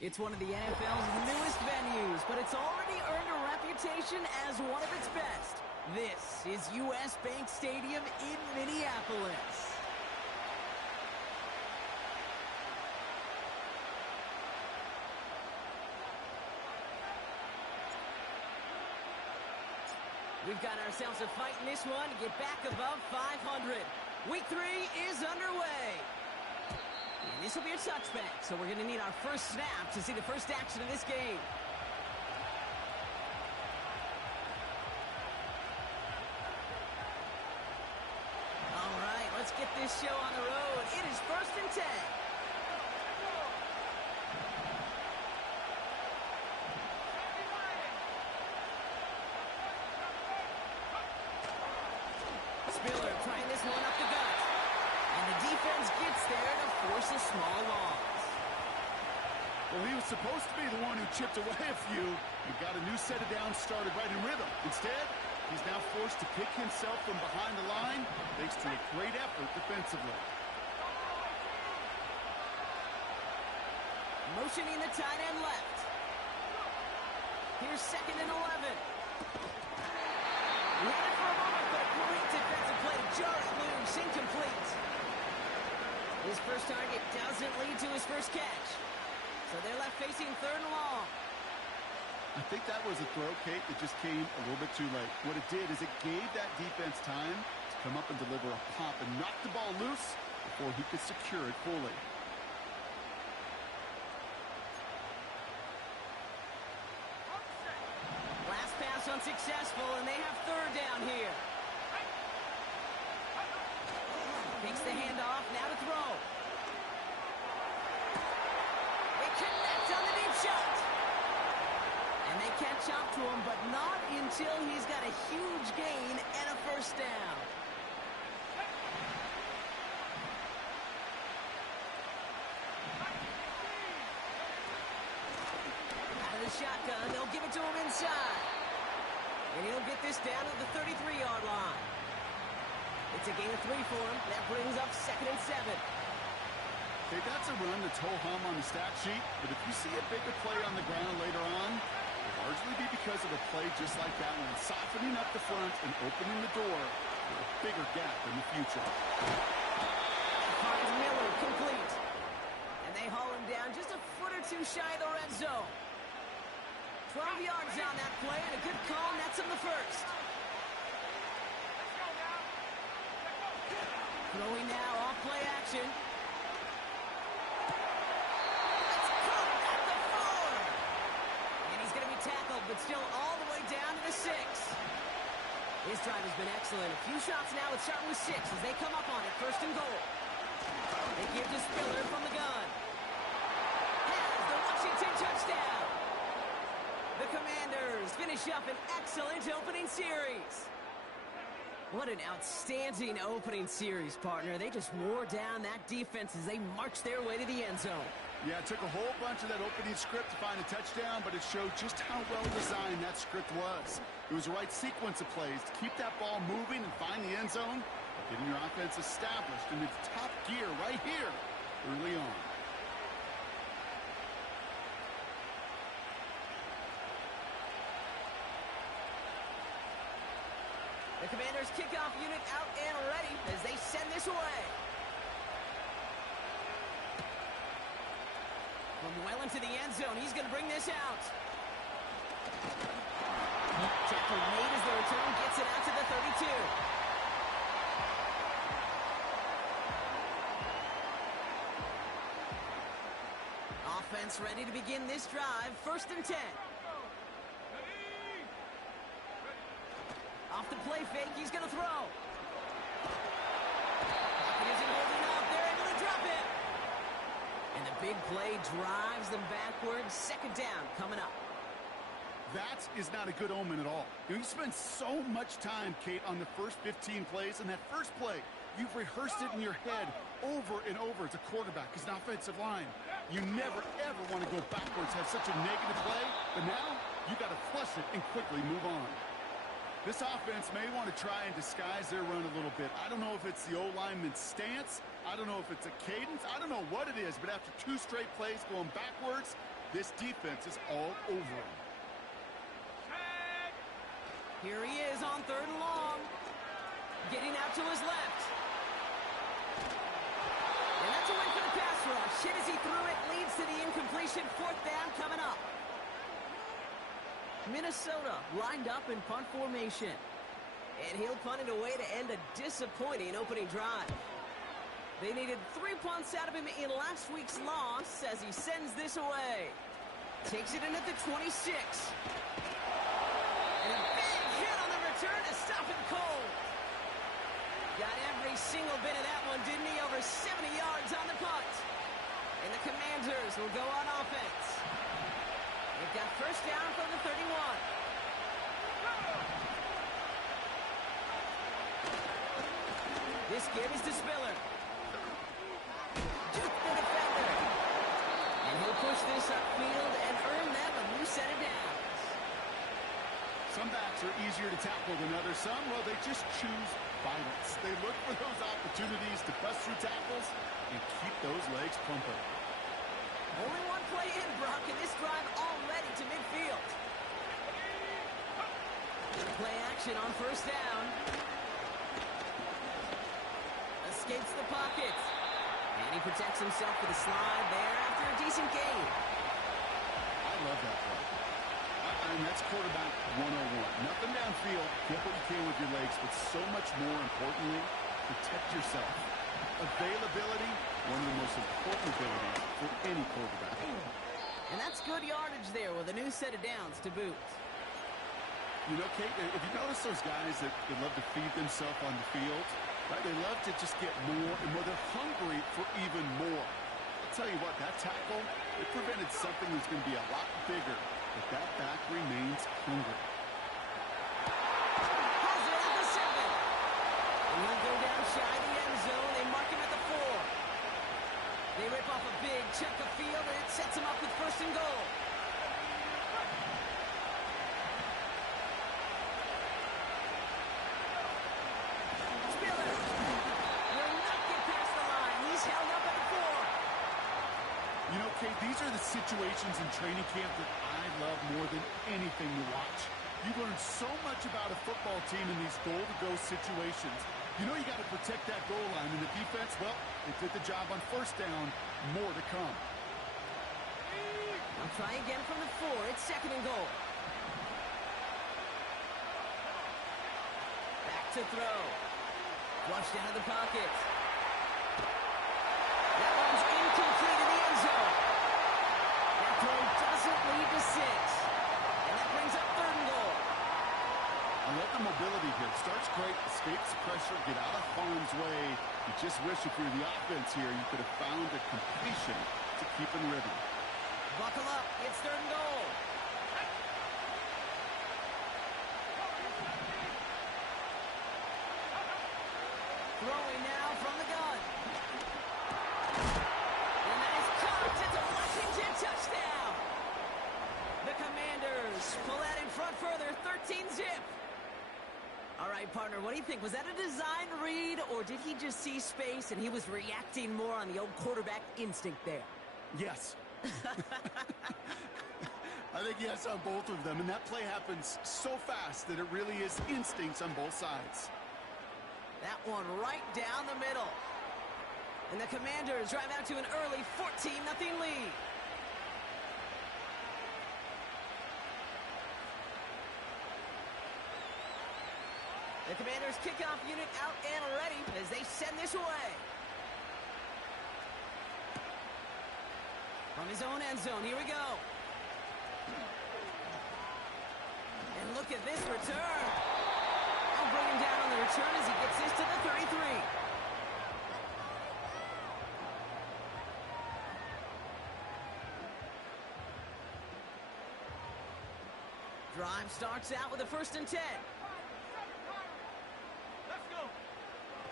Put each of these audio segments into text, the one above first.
It's one of the NFL's newest venues, but it's already earned a reputation as one of its best. This is US Bank Stadium in Minneapolis. We've got ourselves a fight in this one to get back above 500. Week 3 is underway. And this will be a touchback, so we're going to need our first snap to see the first action of this game. All right, let's get this show on the road. It is 1st and 10. Spiller trying this one up the gut. And the defense gets there to force a small loss. Well, he was supposed to be the one who chipped away a few. He got a new set of downs started right in rhythm. Instead, he's now forced to pick himself from behind the line thanks to a great effort defensively. Motioning the tight end left. Here's 2nd and 11. Ran it for a moment, but a great defensive play to jar it loose, incomplete. His first target doesn't lead to his first catch. So they're left facing 3rd and long. I think that was a throw, Kate, that just came a little bit too late. What it did is it gave that defense time to come up and deliver a pop and knock the ball loose before he could secure it fully. Last pass unsuccessful, and they have 3rd down here. Takes the handoff, now to throw. They connect on the deep shot. And they catch up to him, but not until he's got a huge gain and a first down. Out of the shotgun, they'll give it to him inside. And he'll get this down to the 33-yard line. It's a gain of 3 for him. That brings up 2nd and 7. Okay, that's a run that's ho-hum on the stat sheet, but if you see a bigger play on the ground later on, it'll largely be because of a play just like that one, softening up the front and opening the door for a bigger gap in the future. Finds Miller complete. And they haul him down just a foot or two shy of the red zone. 12 yards on that play, and a good call nets him the first. Throwing now, off play action. Let's go at the 4. And he's going to be tackled, but still all the way down to the 6. His drive has been excellent. A few shots now, it's starting with 6 as they come up on it, 1st and goal. They give to Spiller from the gun. Has the Washington touchdown. The Commanders finish up an excellent opening series. What an outstanding opening series, partner. They just wore down that defense as they marched their way to the end zone. Yeah, it took a whole bunch of that opening script to find a touchdown, but it showed just how well designed that script was. It was the right sequence of plays to keep that ball moving and find the end zone, getting your offense established in its top gear right here early on. The Commanders' kickoff unit out and ready as they send this away. From well into the end zone, he's going to bring this out. Tackle made as the return gets it out to the 32. Offense ready to begin this drive, 1st and 10. Off the play fake, he's going to throw. Pocket isn't holding up. They're able to drop it. And the big play drives them backwards. 2nd down coming up. That is not a good omen at all. You spend so much time, Kate, on the first 15 plays, and that first play, you've rehearsed it in your head over and over as a quarterback, as an offensive line. You never, ever want to go backwards, have such a negative play, but now you got to flush it and quickly move on. This offense may want to try and disguise their run a little bit. I don't know if it's the O-lineman's stance. I don't know if it's a cadence. I don't know what it is, but after 2 straight plays going backwards, This defense is all over him. Here he is on 3rd and long. Getting out to his left. And that's a win for the pass rush. Hit as he threw it, leads to the incompletion. 4th down coming up. Minnesota lined up in punt formation. And he'll punt it away to end a disappointing opening drive. They needed 3 punts out of him in last week's loss as he sends this away. Takes it in at the 26. And a big hit on the return to stop him cold. Got every single bit of that one, didn't he? Over 70 yards on the punt. And the Commanders will go on offense. They've got 1st down from the 31. This give is to Spiller. Duke the defender. And he'll push this upfield and earn them a new set of downs. Some backs are easier to tackle than others. Some, well, they just choose violence. They look for those opportunities to bust through tackles and keep those legs pumping. Only one play in, Brock, and this drive already to midfield. Play action on 1st down. Escapes the pocket. And he protects himself with a slide there after a decent gain. I love that play. And that's quarterback 101. Nothing downfield. Get what you can with your legs, but so much more importantly, protect yourself. Availability, one of the most important abilities for any quarterback. And that's good yardage there with a new set of downs to boot. You know, Kate, if you notice those guys that love to feed themselves on the field, right? They love to just get more and more. They're hungry for even more. I'll tell you what, that tackle, it prevented something that's going to be a lot bigger, but that back remains hungry. Has it at the 7. And he'll go down shy of the end zone. They mark him at the 4. They rip off a big chunk of field, and it sets him up with 1st and goal. Spiller will not get past the line. He's held up at the 4. You know, Kate, these are the situations in training camp that I love more than anything to watch. You learn so much about a football team in these goal-to-go situations. You know you got to protect that goal line, and the defense, well, they did the job on 1st down. More to come. I'll try again from the 4. It's 2nd and goal. Back to throw. Flushed out of the pocket. That one's incomplete in the end zone. That throw doesn't lead to 6. And that brings up 3rd and goal. I love the mobility here. Starts great, escapes pressure, get out of harm's way. You just wish if you're the offense here, you could have found a completion to keep in rhythm. Buckle up. It's 3rd and goal. Throwing now from the gun. And that is caught. It's a Washington touchdown. The Commanders pull that in front further. 13-zip. All right, partner, what do you think? Was that a design read, or did he just see space and he was reacting more on the old quarterback instinct there? Yes. I think yes on both of them, and that play happens so fast that it really is instincts on both sides. That one right down the middle. And the Commanders drive out to an early 14-0 lead. The Commanders' kickoff unit out and ready as they send this away. From his own end zone, here we go. And look at this return. I'll bring him down on the return as he gets this to the 33. Drive starts out with a 1st and 10. Let's go.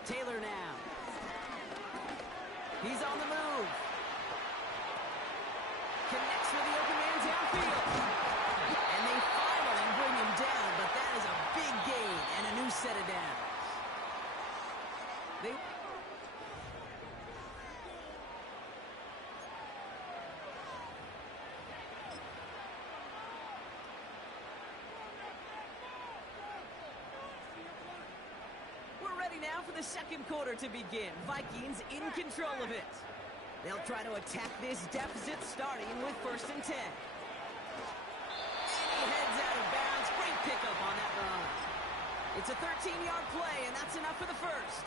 Taylor now. He's on the move. Connects with the open man downfield. And they finally bring him down, but that is a big gain and a new set of downs. ready now for the second quarter to begin. Vikings in control of it. They'll try to attack this deficit starting with 1st and 10. And he heads out of bounds. Great pickup on that run. It's a 13-yard play, and that's enough for the first.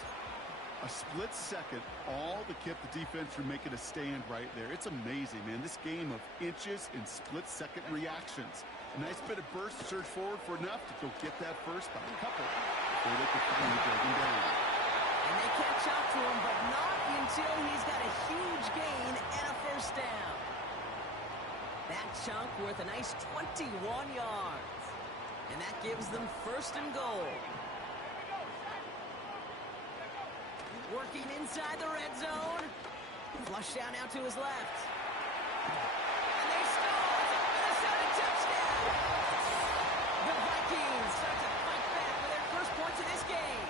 A split second, all that kept the defense from making a stand right there. It's amazing, man. This game of inches and split-second reactions. A nice bit of burst, surge forward for enough to go get that first by a couple before they can finally drag him down. And they catch up to him, but not until he's got a huge gain and a first down. That chunk worth a nice 21 yards. And that gives them 1st and goal. Working inside the red zone. Flush down now to his left. And they score! It's a Minnesota touchdown! The Vikings start to fight back for their first points of this game.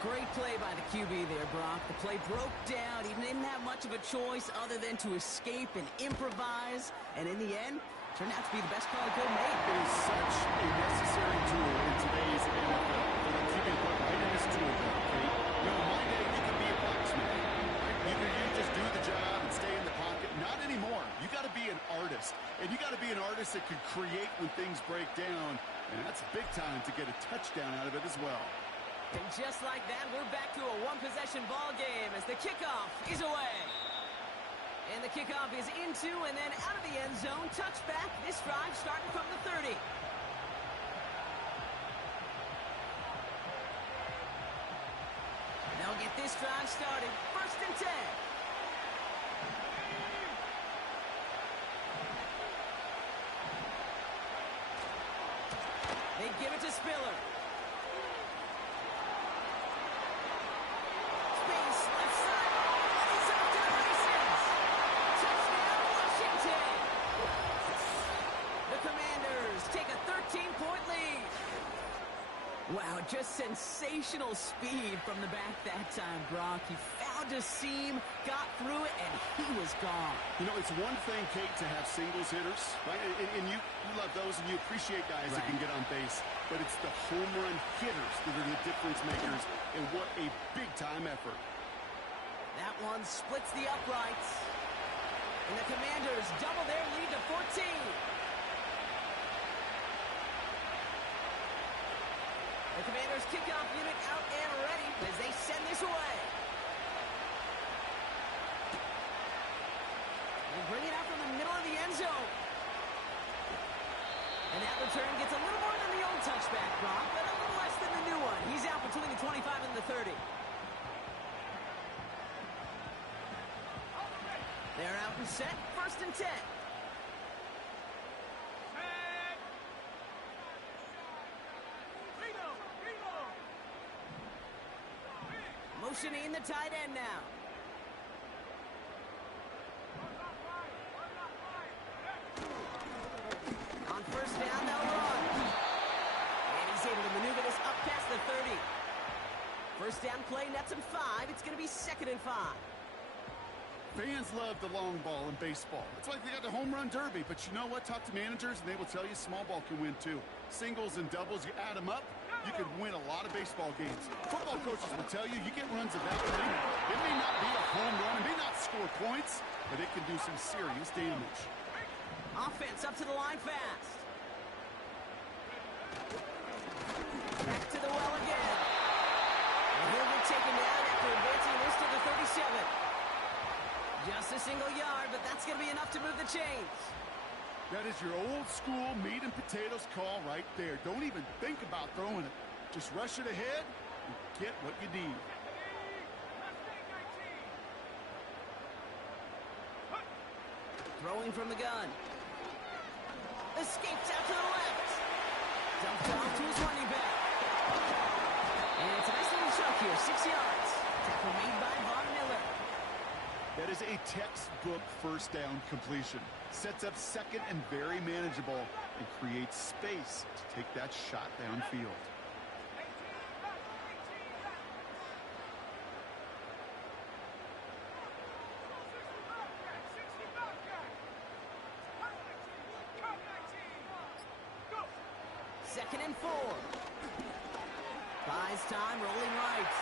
Great play by the QB there, Brock. The play broke down. He didn't have much of a choice other than to escape and improvise. And in the end, turned out to be the best call he could have made. It is such a necessary tool in today's NFL. For the QB put right in his tool belt, Kate. You know, in my day, you could be a boxman. Right? You just do the job and stay in the pocket. Not anymore. You got to be an artist. And you got to be an artist that can create when things break down. And that's big time to get a touchdown out of it as well. And just like that, we're back to a one-possession ball game as the kickoff is away. And the kickoff is into and then out of the end zone. Touchback. This drive starting from the 30. They'll get this drive started. 1st and 10. They give it to Spiller. Space, left side. And he's off to the races. Touchdown, Washington. The Commanders take a 13-point lead. Wow, just sensational speed from the back that time, Brock. He found a seam, got through it, and he was gone. You know, it's one thing, Kate, to have singles hitters, right? And you love those, and you appreciate guys that can get on base. But it's the home run hitters that are the difference makers, and what a big-time effort. That one splits the uprights. And the Commanders double their lead to 14. The Commanders' kickoff unit out and ready as they send this away. They bring it out from the middle of the end zone. And that return gets a little more than the old touchback, Brock, but a little less than the new one. He's out between the 25 and the 30. They're out and set. 1st and 10. Motioning the tight end now. On 1st down, they'll run. And he's able to maneuver this up past the 30. 1st down play, nets him 5. It's going to be 2nd and 5. Fans love the long ball in baseball. It's like they got the home run derby. But you know what? Talk to managers, and they will tell you small ball can win, too. Singles and doubles, you add them up, you could win a lot of baseball games. Football coaches will tell you get runs of that thing. It may not be a home run, it may not score points, but it can do some serious damage. Offense up to the line fast. Back to the well again. And he'll get taken down after advancing this to the 37. Just a single yard, but that's going to be enough to move the chains. That is your old school meat and potatoes call right there. Don't even think about throwing it. Just rush it ahead and get what you need. Throwing from the gun. Escapes out to the left. Dumped off to his running back. And it's a nice little chunk here, 6 yards. Tackle made by Von Miller. That is a textbook 1st down completion. Sets up 2nd and very manageable and creates space to take that shot downfield. Second and 4. Buys time, rolling right.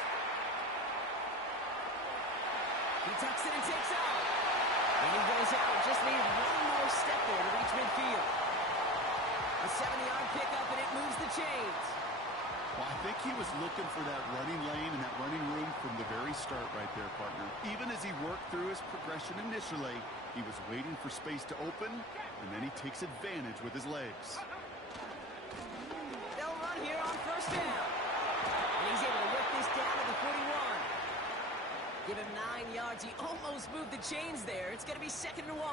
He tucks it and takes off. And he goes out. Just needs one more step there to reach midfield. A 70-yard pickup, and it moves the chains. Well, I think he was looking for that running lane and that running room from the very start right there, partner. Even as he worked through his progression initially, he was waiting for space to open, and then he takes advantage with his legs. They'll run here on first down. And he's able to whip this down to the 41. Give him 9 yards. He almost moved the chains there. It's going to be 2nd and 1.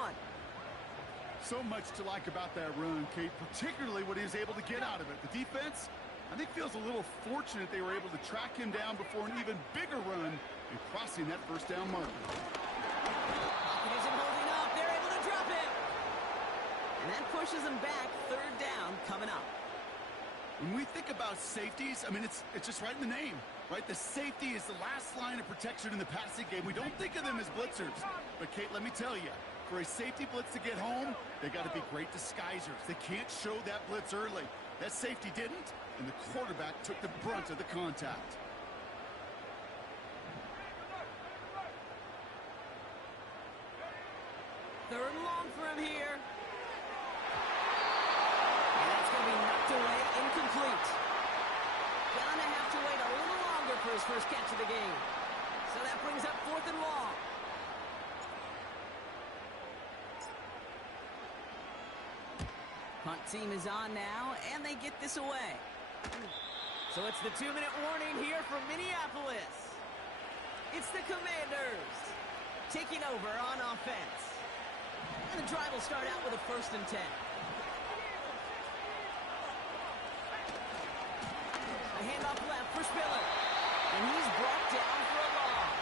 So much to like about that run, Kate, particularly what he was able to get out of it. The defense, I think, feels a little fortunate they were able to track him down before an even bigger run and crossing that first down marker. Pocket isn't holding up. They're able to drop him. And that pushes him back. 3rd down coming up. When we think about safeties, I mean, it's just right in the name, right? The safety is the last line of protection in the passing game. We don't think of them as blitzers. But, Kate, let me tell you, for a safety blitz to get home, they got to be great disguisers. They can't show that blitz early. That safety didn't, and the quarterback took the brunt of the contact. Third and long for him here. And that's going to be knocked away, incomplete. Gonna have to wait a little longer for his first catch of the game. So that brings up 4th and long. Punt team is on now, and they get this away. So it's the 2-minute warning here from Minneapolis. It's the Commanders taking over on offense. And the drive will start out with a 1st and 10. A handoff left for Spiller. And he's brought down for a loss.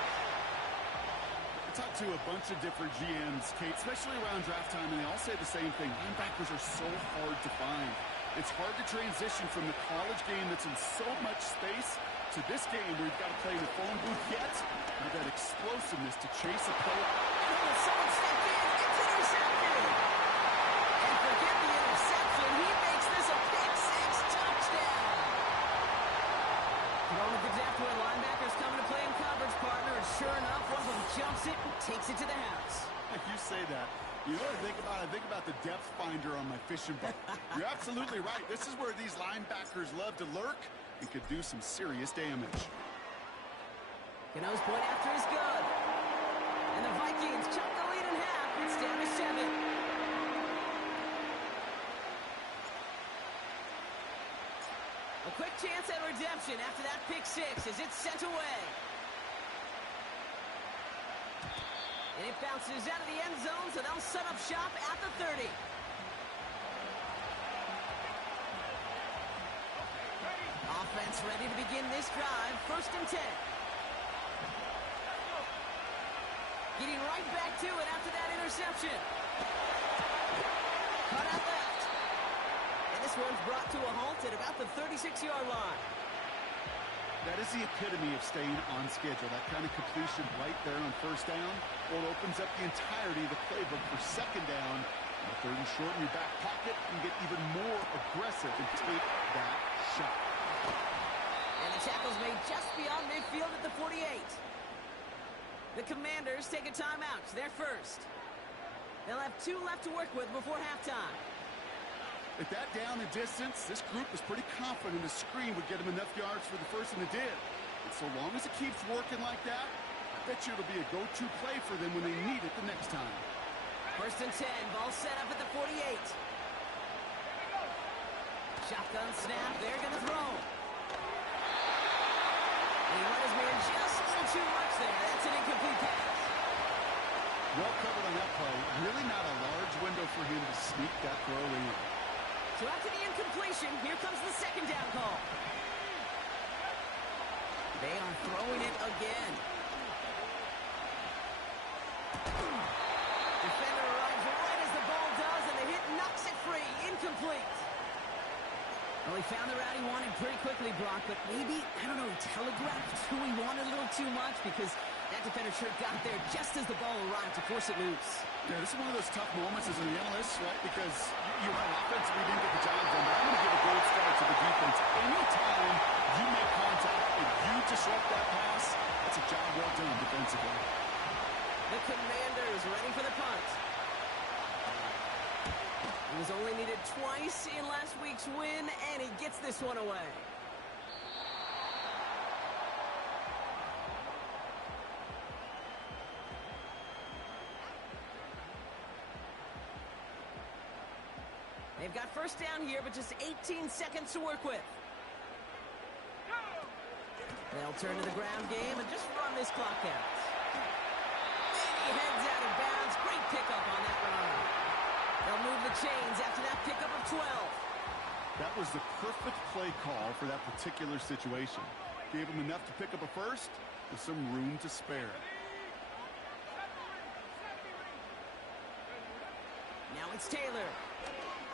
I talked to a bunch of different GMs, Kate, especially around draft time, and they all say the same thing. Linebackers are so hard to find. It's hard to transition from the college game that's in so much space to this game where you've got to play in the phone booth yet, with that explosiveness to chase a play. And someone stepped in. It's intercepted. And forget the interception. He makes this a pick-6 touchdown. Going with the depth where linebackers coming to play in coverage, partner. And sure enough, one of them jumps it and takes it to the house. You say that. You know what I think about? I think about the depth finder on my fishing boat. You're absolutely right. This is where these linebackers love to lurk and could do some serious damage. Cano's point after is good. And the Vikings chop the lead in half. It's down to 7. A quick chance at redemption after that pick-6 as it's sent away. And it bounces out of the end zone, so they'll set up shop at the 30. Offense ready to begin this drive. 1st and 10. Getting right back to it after that interception. Cut out left. And this one's brought to a halt at about the 36-yard line. That is the epitome of staying on schedule. That kind of completion right there on 1st down. Well, it opens up the entirety of the playbook for 2nd down. On 3rd and short in your back pocket, and get even more aggressive and take that shot. And the tackle's made just beyond midfield at the 48. The Commanders take a timeout. They're first. They'll have 2 left to work with before halftime. At that down and distance, this group was pretty confident the screen would get them enough yards for the first, and it did. And so long as it keeps working like that, I bet you it'll be a go-to play for them when they need it the next time. 1st and 10, ball set up at the 48. Shotgun snap, they're going to throw. And he let his man just a little too much there. That's an incomplete pass. Well covered on that play. Really not a large window for him to sneak that throw in. So after the incompletion, here comes the 2nd down call. They are throwing it again. Defender arrives right as the ball does, and the hit knocks it free. Incomplete. Well, he found the route he wanted pretty quickly, Brock, but maybe, I don't know, he telegraphed who he wanted a little too much because That defender sure got there just as the ball arrived to force it loose. Yeah, this is one of those tough moments as an analyst, right? Because you run offensively, didn't get the job done, but I'm going to give a gold star to the defense. Anytime you make contact and you disrupt that pass, that's a job well done defensively. The Commanders ready for the punt. He was only needed twice in last week's win, and he gets this one away. They've got first down here, but just 18 seconds to work with. They'll turn to the ground game and just run this clock out. And he heads out of bounds. Great pickup on that run. They'll move the chains after that pickup of 12. That was the perfect play call for that particular situation. Gave him enough to pick up a first with some room to spare. Now it's Taylor.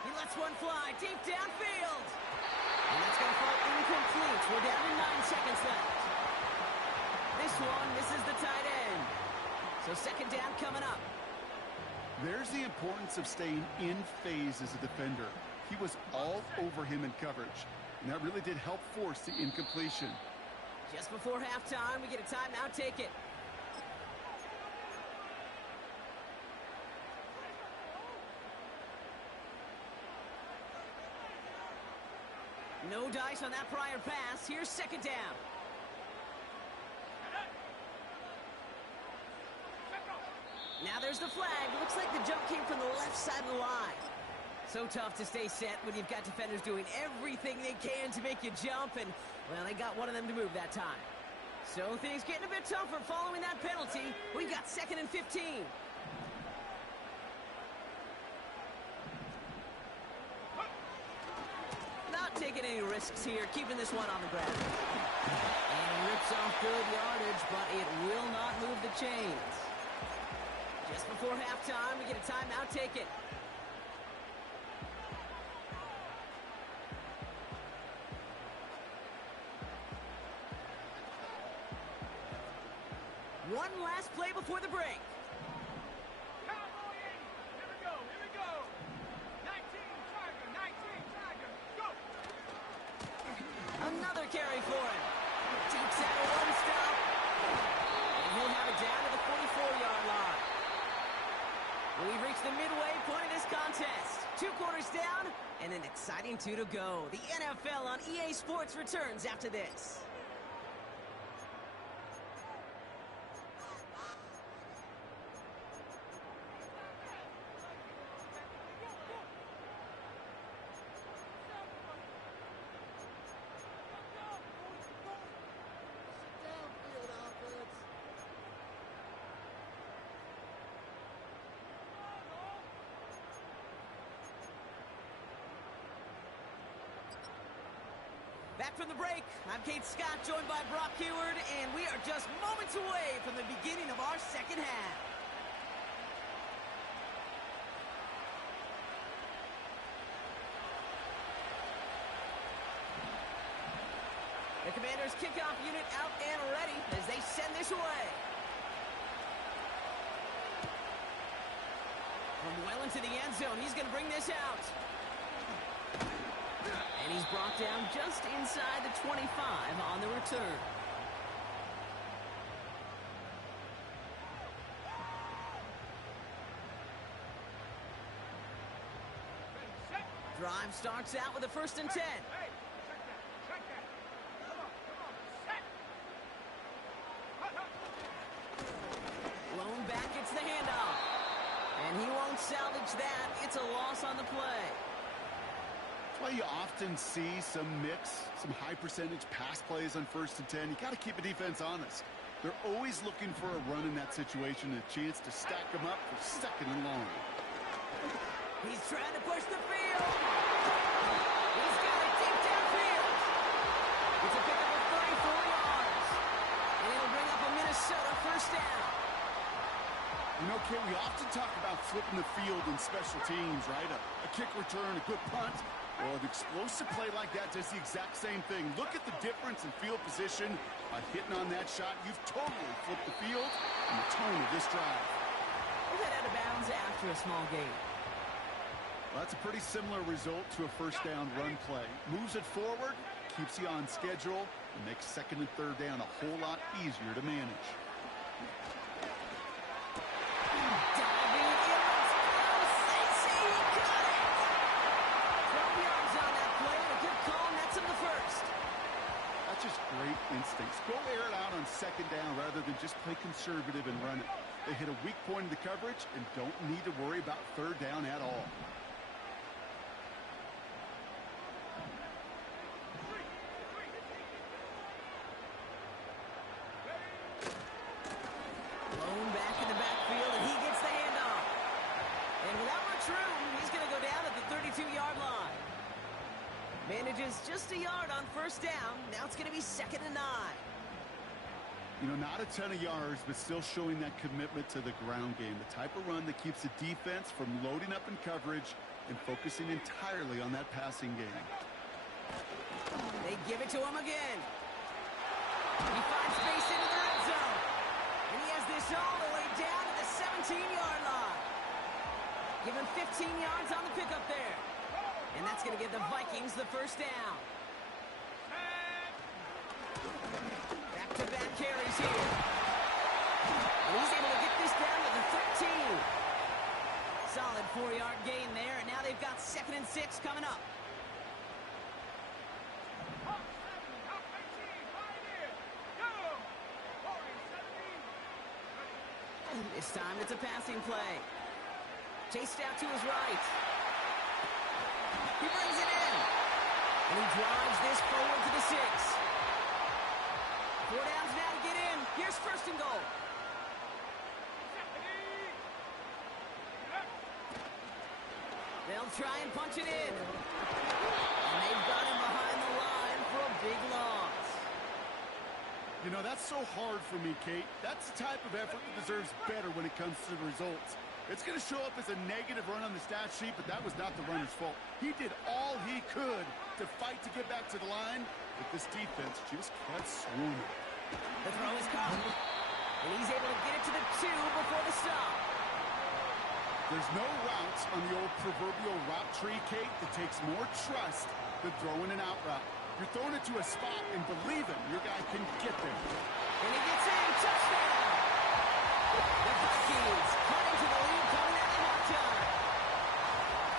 He lets one fly deep downfield. And that's going to fall incomplete. We're down to 9 seconds left. This one misses the tight end. So second down coming up. There's the importance of staying in phase as a defender. He was all over him in coverage, and that really did help force the incompletion. Just before halftime, we get a timeout. Take it. No dice on that prior pass. Here's second down. Now there's the flag. Looks like the jump came from the left side of the line. So tough to stay set when you've got defenders doing everything they can to make you jump, and, well, they got one of them to move that time. So things getting a bit tougher following that penalty. We've got 2nd and 15. Not taking any risks here, keeping this one on the ground. And rips off good yardage, but it will not move the chains. Just before halftime, we get a timeout. Take it. One last play before the break. Here we go. 19 Tiger, go! Another carry for him. Takes out a one stop. And he'll have it down to the 44-yard line. We've reached the midway point of this contest. 2 quarters down and an exciting 2 to go. The NFL on EA Sports returns after this. Back from the break, I'm Kate Scott, joined by Brock Heward, and we are just moments away from the beginning of our second half. The Commanders' kickoff unit out and ready as they send this away. From well into the end zone, he's going to bring this out. And he's brought down just inside the 25 on the return. Drive starts out with a 1st and 10. Check that. Come on, set. Lone back gets the handoff. And he won't salvage that. It's a loss on the play. That's why you often see some mix, some high percentage pass plays on 1st and 10. You got to keep a defense honest. They're always looking for a run in that situation, a chance to stack them up for 2nd and long. He's trying to push the field. He's got it deep downfield. It's a pickup of 34 yards. And it'll bring up a Minnesota 1st down. You know, Kate, we often talk about flipping the field in special teams, right? A kick return, a good punt. Well, an explosive play like that does the exact same thing. Look at the difference in field position. By hitting on that shot, you've totally flipped the field and the tone of this drive. We'll head out of bounds after a small gain. Well, that's a pretty similar result to a first down run play. Moves it forward, keeps you on schedule, and makes second and third down a whole lot easier to manage. Diving in, it's close. They say he got it. 12 yards on that play, and a good call nets him the first. That's just great instincts. Go air it out on second down rather than just play conservative and run it. They hit a weak point in the coverage and don't need to worry about third down at all. Blown back in the backfield, and he gets the handoff. And without much room, he's going to go down at the 32-yard line. Manages just a yard on first down. Now it's going to be 2nd and 9. You know, not a ton of yards, but still showing that commitment to the ground game. The type of run that keeps the defense from loading up in coverage and focusing entirely on that passing game. They give it to him again. He finds space into the red zone. And he has this all the way down to the 17-yard line. Give him 15 yards on the pickup there. And that's going to give the Vikings the first down. Back-to-back carries here. And he's able to get this down to the 13. Solid 4-yard gain there, and now they've got 2nd and 6 coming up. This time it's a passing play. Chased out to his right. He brings it in. And he drives this forward to the 6. 4 downs now to get in. Here's 1st and goal. They'll try and punch it in. And they've got him behind the line for a big loss. You know, that's so hard for me, Kate. That's the type of effort that deserves better when it comes to the results. It's going to show up as a negative run on the stat sheet, but that was not the runner's fault. He did all he could to fight to get back to the line, but this defense just kept swarming. The throw is caught. And he's able to get it to the 2 before the stop. There's no routes on the old proverbial route tree, Kate, that takes more trust than throwing an out route. You're throwing it to a spot and believing your guy can get there. And he gets in. Touchdown! The Vikings cutting to the lead coming out of halftime.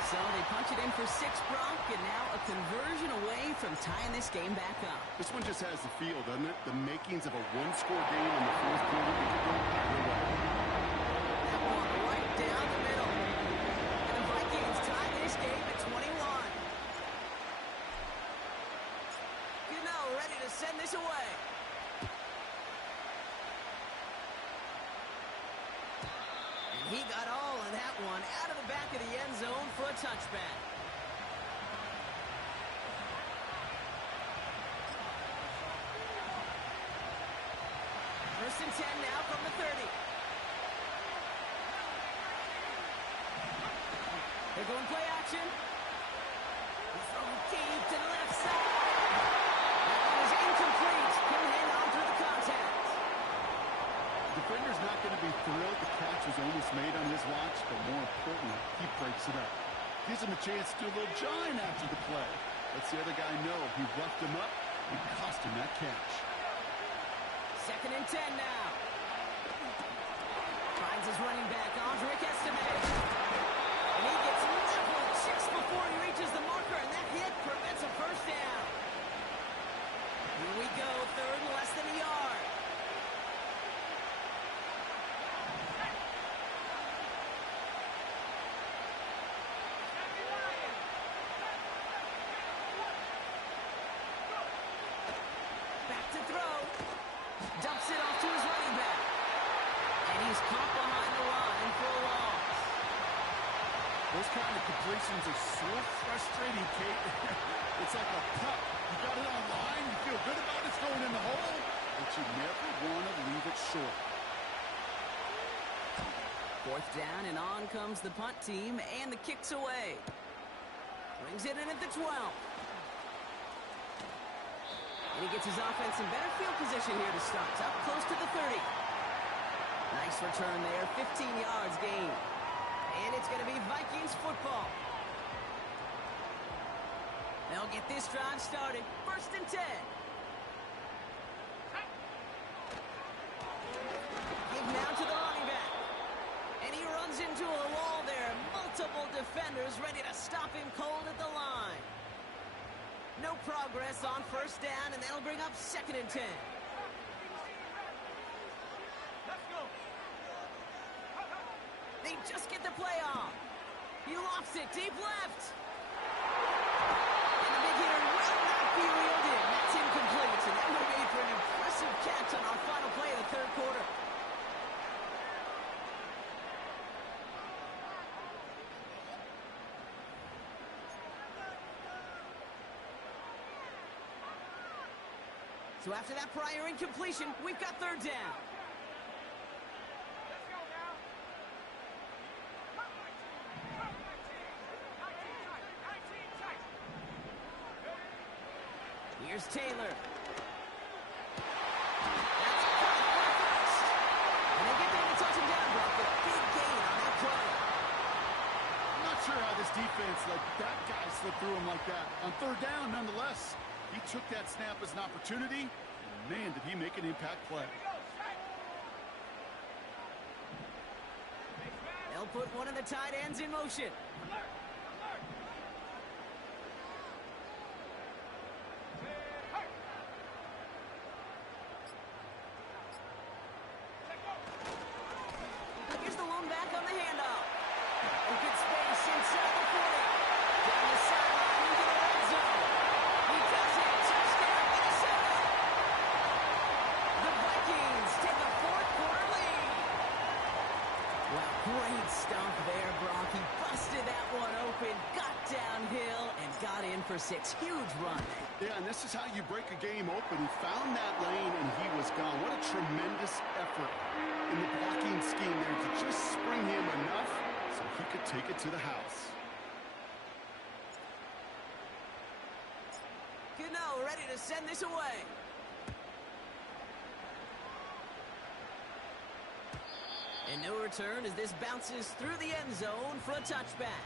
So they punch it in for 6, Brock, and now a conversion away from tying this game back up. This one just has the feel, doesn't it? The makings of a one-score game in the fourth quarter. It could go either way. That one right down the middle. And the Vikings tie this game at 21. Ready to send this away. And he got all of that one out of the back of the end zone for a touchback. First and 10 now from the 30. They're going play action. He's throwing deep to the left side. Incomplete. Couldn't hang on through the contact. The defender's not going to be thrilled the catch was almost made on his watch, but more importantly, he breaks it up. Gives him a chance to do a little jawing after the play. Lets the other guy know he roughed him up and cost him that catch. 2nd and 10 now. Finds his running back, Andrick Estime. And he gets leveled just before he reaches the marker, and that hit prevents a first down. Here we go, 3rd and less than a yard. Back to throw. Dumps it off to his running back. And he's caught behind the line for a loss. Those kind of completions are so frustrating, Kate. It's like a puck. You got it on line, you feel good about it, it's going in the hole, but you never want to leave it short. 4th down, and on comes the punt team, and the kick's away. Brings it in at the 12. And he gets his offense in better field position here to start. Up close to the 30. Nice return there. 15 yards gain. And it's going to be Vikings football. They'll get this drive started. 1st and 10. Give now to the running back. And he runs into a wall there. Multiple defenders ready to stop him cold at the line. No progress on 1st down, and that'll bring up 2nd and 10. Let's go. They just get the play off. He lofts it deep left. And the big hitter will not be reeled in. That's incomplete, and that would have made for an impressive catch on our final play of the 3rd quarter. So after that prior incompletion, we've got 3rd down. Let's go now. 19 tight. Here's Taylor. That's caught for the first. And they get there to touch him down, Brock. A big gain on that play. I'm not sure how this defense let that guy slip through him like that. On 3rd down, nonetheless. He took that snap as an opportunity. And man, did he make an impact play. They'll put one of the tight ends in motion. Alert! Alert! Hey! Let go! Here's the lone back on the handoff. Open space inside the 40. Down the sideline into the red zone. He does it. Touchdown, Minnesota. The Vikings take a 4th quarter lead. Wow, great stuff there, Brock. He busted that one open, got downhill, and got in for 6. Huge run there. Yeah, and this is how you break a game open. He found that lane, and he was gone. What a tremendous effort in the blocking scheme there to just spring him enough so he could take it to the house. Gano ready to send this away. And no return as this bounces through the end zone for a touchback.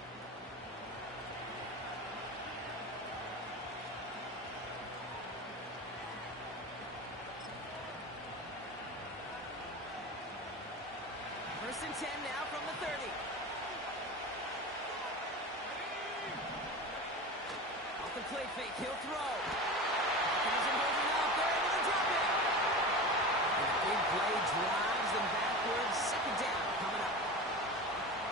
First and 10 now from the 30. Off the play fake, he'll throw. Isn't holding up, they're able to drop it. And a big play drives them backwards. 2nd down coming up.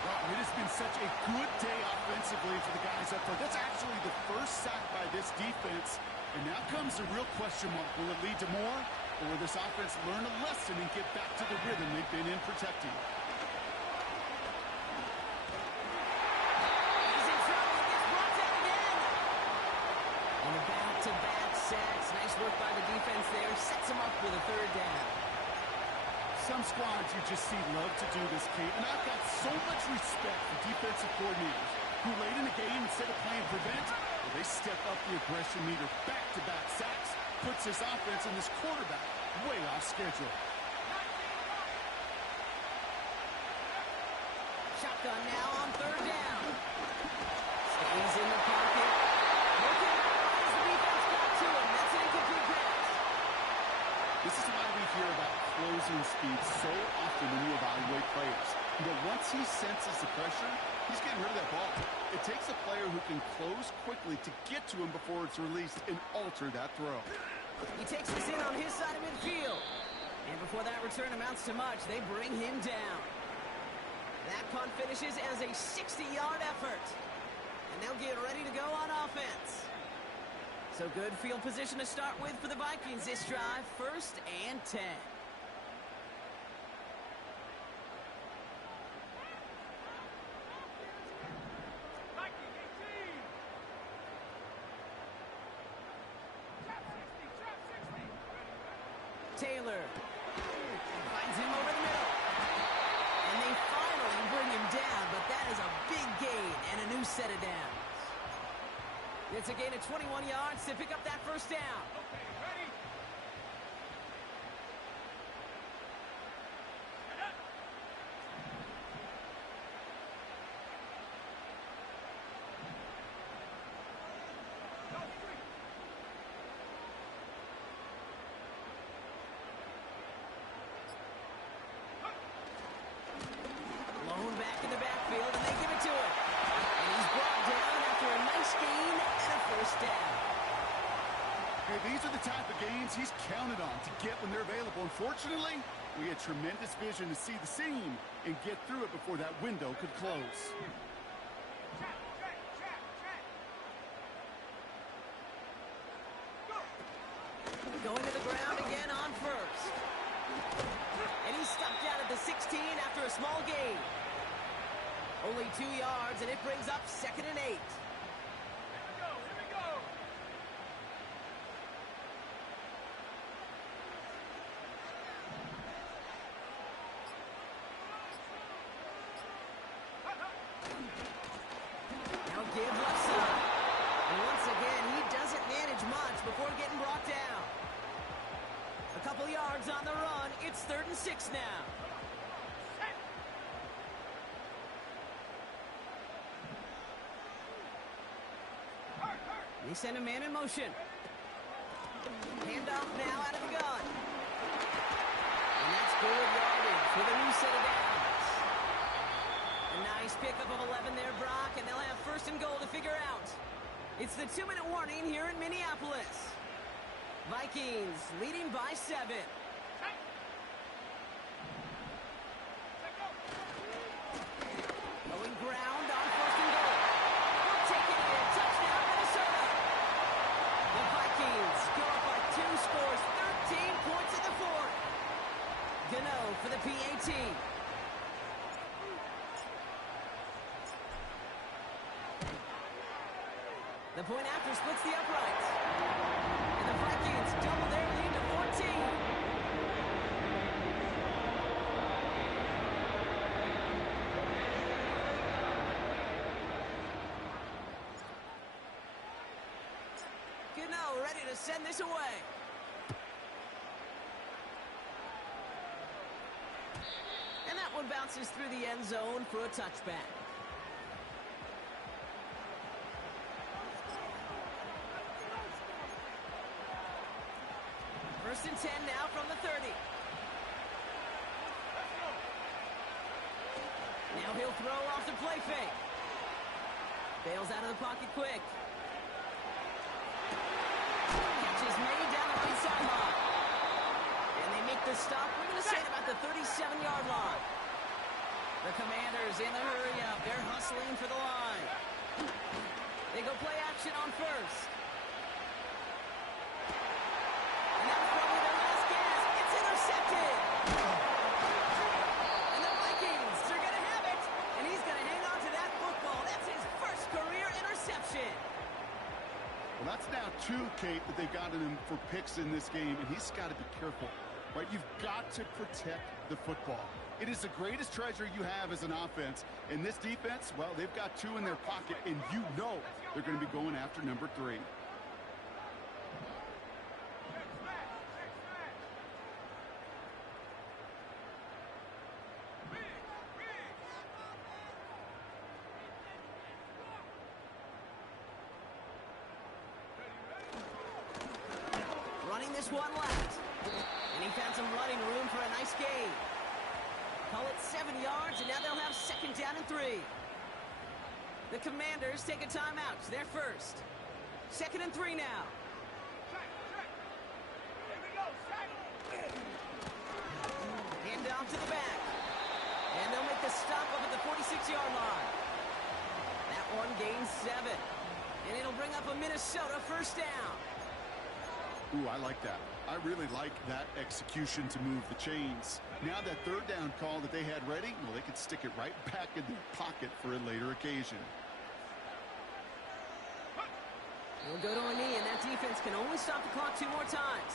Well, it has been such a good day offensively for the guys up front. That's actually the first sack by this defense. And now comes the real question mark. Will it lead to more? Or will this offense learn a lesson and get back to the rhythm they've been in protecting? He's in trouble and gets brought down again. And a back-to-back sacks. Nice work by the defense there. Sets him up with a 3rd down. Some squads you just see love to do this, Kate. And I've got so much respect for defensive coordinators who late in the game, instead of playing prevent, well, they step up the aggression meter. Back-to-back sacks puts this offense and this quarterback way off schedule. Shotgun now on 3rd down. Stays in the pocket. Looking as the defense got to him. That's an incomplete pass. This is why we hear about closing speed so often when you evaluate players. But once he senses the pressure, he's getting rid of that ball. It takes a player who can close quickly to get to him before it's released and alter that throw. He takes this in on his side of midfield. And before that return amounts to much, they bring him down. That punt finishes as a 60-yard effort. And they'll get ready to go on offense. So good field position to start with for the Vikings this drive. 1st and 10. Viking 18. Trap 60. Taylor finds him over the middle. And they finally bring him down, but that is a big gain and a new set of downs. It's a gain of 21 yards to pick up that first down. Okay, ready? Set up. Go, three. Blown back in the backfield, and they give it to him. And he's brought down after a nice gain and a first down. Hey, these are the type of games he's counted on to get when they're available. Unfortunately, we had tremendous vision to see the seam and get through it before that window could close. Check, check, check, check. Go. Going to the ground again on first. And he's stopped down at the 16 after a small gain. Only 2 yards, and it brings up 2nd and 8. Here we go, here we go. Now give left side. And once again, he doesn't manage much before getting brought down. A couple yards on the run. It's 3rd and 6 now. Set. Hurt, hurt. They send a man in motion. Handoff now out of the gun. And that's good yardage for the new set of downs. A nice pickup of 11 there, Brock, and they'll have 1st and goal to figure out. It's the 2-minute warning here in Minneapolis. Vikings leading by 7. Check. Set, go. Going ground on 1st and goal. Taking it in. Touchdown, Minnesota. The Vikings go up by 2 scores, 13 points in the 4th. Gano for the PAT. The point after splits the uprights. And the Vikings double their lead to 14. Gano ready to send this away. And that one bounces through the end zone for a touchback. First and 10 now from the 30. Let's go. Now he'll throw off the play fake. Bails out of the pocket quick. Catch is made down the right sideline. And they make the stop. We're going to say about the 37-yard line. The Commanders in the hurry up. They're hustling for the line. They go play action on first. And that was probably their last gasp. It's intercepted. And the Vikings are going to have it. And he's going to hang on to that football. That's his first career interception. Well, that's now 2, Kate, that they've gotten him for picks in this game, and he's got to be careful, right? You've got to protect the football. It is the greatest treasure you have as an offense. And this defense, well, they've got 2 in their pocket, and you know they're going to be going after number 3. Check smash, check smash. Big, big. Running this one left. And he found some running room for a nice gain. Call it 7 yards, and now they'll have 2nd down and 3. The Commanders take a timeout. They're first. 2nd and 3 now. Check, check. Here we go, set. Hand off to the back. And they'll make the stop up at the 46-yard line. That one gains 7. And it'll bring up a Minnesota first down. Ooh, I like that. I really like that execution to move the chains. Now that 3rd down call that they had ready, well, they could stick it right back in their pocket for a later occasion. They'll go to a knee, and that defense can only stop the clock 2 more times.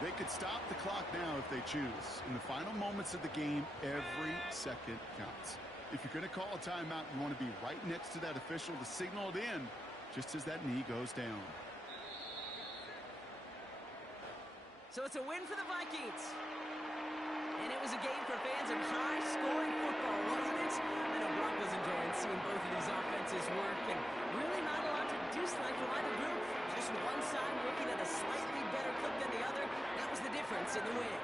They could stop the clock now if they choose. In the final moments of the game, every second counts. If you're going to call a timeout, you want to be right next to that official to signal it in. just as that knee goes down. So it's a win for the Vikings. And it was a game for fans of high-scoring football, wasn't it? I know Brock was enjoying seeing both of these offenses work, and really not a lot to dislike from either group. Just one side working at a slightly better clip than the other. That was the difference in the win.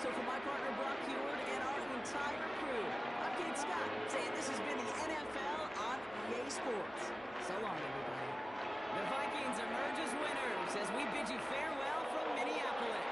So for my partner Brock Heward and our entire crew, I'm Kate Scott, saying this has been the NFL on EA Sports. So long, everybody. The Vikings emerge as winners as we bid you farewell from Minneapolis.